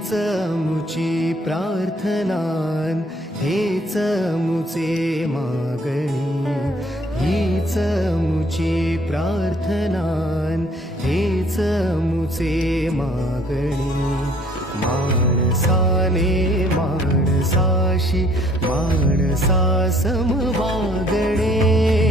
हीच मुची प्रार्थनान, हेच मुचे मागणी, हीच मुची प्रार्थनान, हेच मुचे मागणी. माणसाने माणसाशी माणसासम वागणे.